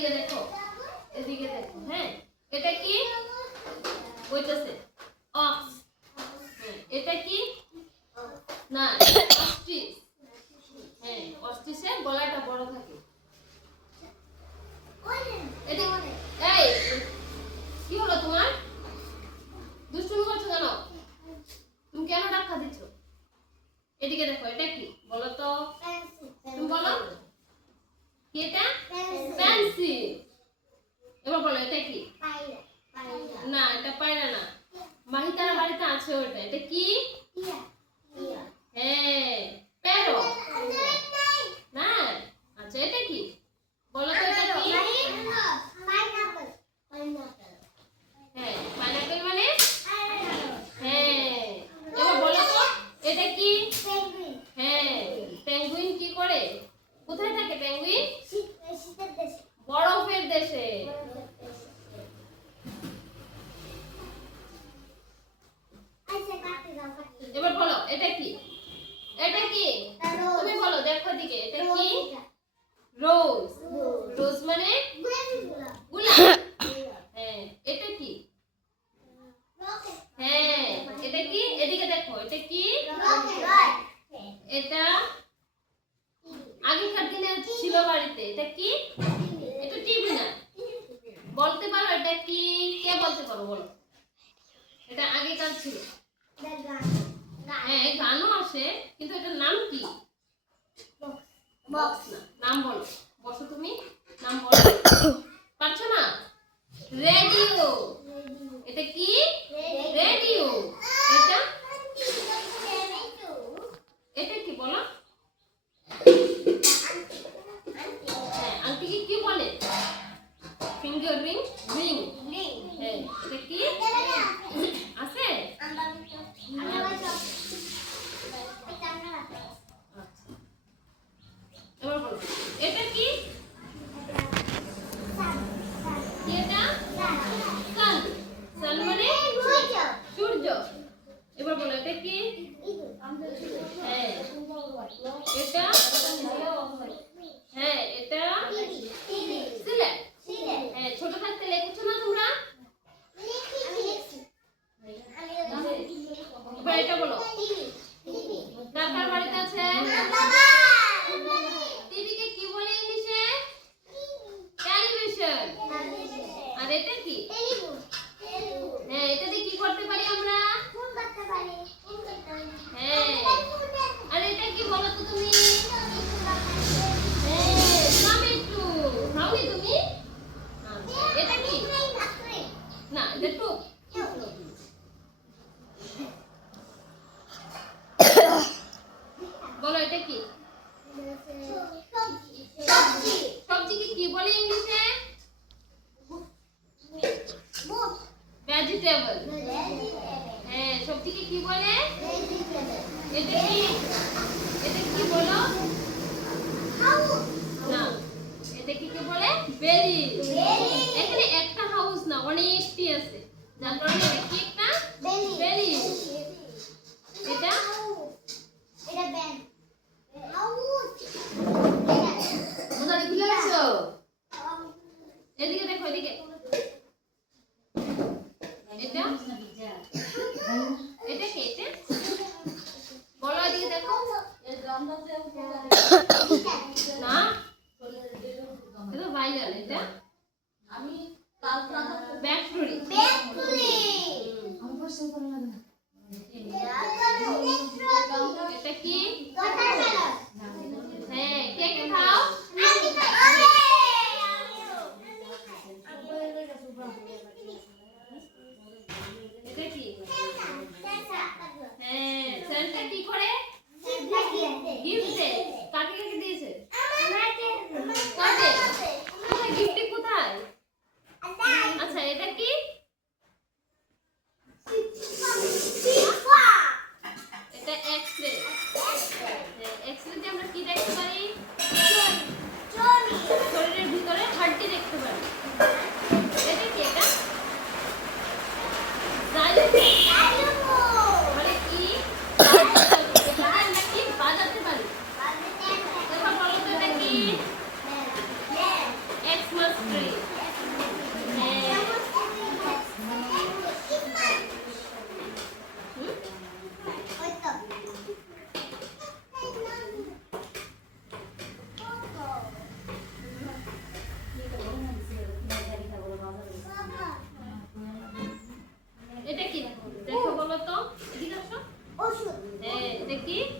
এদিকে দেখো, এদিকে দেখো। হ্যাঁ, এটা কি? বইতেছে অক্স। এটা কি? না, অস্ট্রিচ। হ্যাঁ, অস্ট্রিচের গলাটা বড় থাকে। এই কি হলো তোমার? দুষ্টুমি করছো কেন? তুমি কেন ধাক্কা দিচ্ছ? এদিকে দেখো, এটা কি বলো তো? তুমি বলো কি এটা? পেন্সিল। এবার বলো এটা কি? না, এটা পায়রা না। মাহিতার বাড়িতে আছে ওটা। এটা কি? হ্যাঁ, প্যারট। না, আচ্ছা এটা কি বলো তো? এটা কি? হ্যাঁ, পাইনাপল মানে? হ্যাঁ, এবার বলো তো এটা কি? হ্যাঁ, পেঙ্গুইন কি করে? কোথায় থাকে পেঙ্গুইন? বরফের দেশে। এবার বলো এটা কি? এটা কি? তুমি বলো, দেখো দিকে। এটা কি? রোজ। রোজ মানে গোলাপ। হ্যাঁ, এটা কি? হ্যাঁ, এটা কি? এদিকে দেখো, এটা কি? এটা আগেকার দিনে ছিল বাড়িতে। এটা কি? এটা টিভি না। বলতে পারো এটা কি? কে বলতে পারো বলো? এটা আগেকার ছিল। হ্যাঁ, গানও আসে, কিন্তু এটার নাম কি? বক্স না। নাম বলো। বসো তুমি, নাম বলো। পারছো না? রেডিও। এটা কি? রেডিও। এটা এটা কি বলো? হ্যাঁ, আংটিকে কি বলে? Finger ring. রিং। হ্যাঁ, এটা কি? আছে? এবার বলো এটা কি? এটা সান। সান মানে সূর্য। এবার বলো এটা কি? হ্যাঁ, এটা হ্যাঁ, এটা সিলেট। হ্যাঁ, ছোট থাকতে লিখেছো না তোমরা? এবার এটা বলো, কার কার বাড়িতে আছে? টিভিকে কি বলে ইংলিশে? টেলিভিশন। আর এটা কি? হ্যাঁ, এটা দিয়ে কি করতে পারি আমরা? হ্যাঁ, আর এটা কি বলো তো তুমি? হ্যাঁ, টমেটো। খাওনি তুমি? এটা কি? না, এটা টুপ। বলো এটা কি? সবজি। সবজিকে কি বলে ইংলিশে? ভেজিটেবল। হ্যাঁ, সবজিকে কি বলে? এটা কি? এটা কি বলো? না, এটা কি বলে? বেলি। এখানে একটা হাউস না, অনেকটি আছে, যার কারণে এটা কি? একটা বেলি। এটা ব্যান হাউস। মোনালি ভুলে গেছো? এদিকে দেখো, এদিকে। এটা এটা কি? এটা বলো, এদিকে দেখো। না, এটা ভাইরাল। এটা আমি ব্যাকটেরি। এটা কি? হ্যাঁ, কে কে খাও? এটা কি? হ্যাঁ, সেন্টা কি করে? গিফট দেয়। কাকে কাকে দিয়েছে? আমাকে। কাকে? গিফট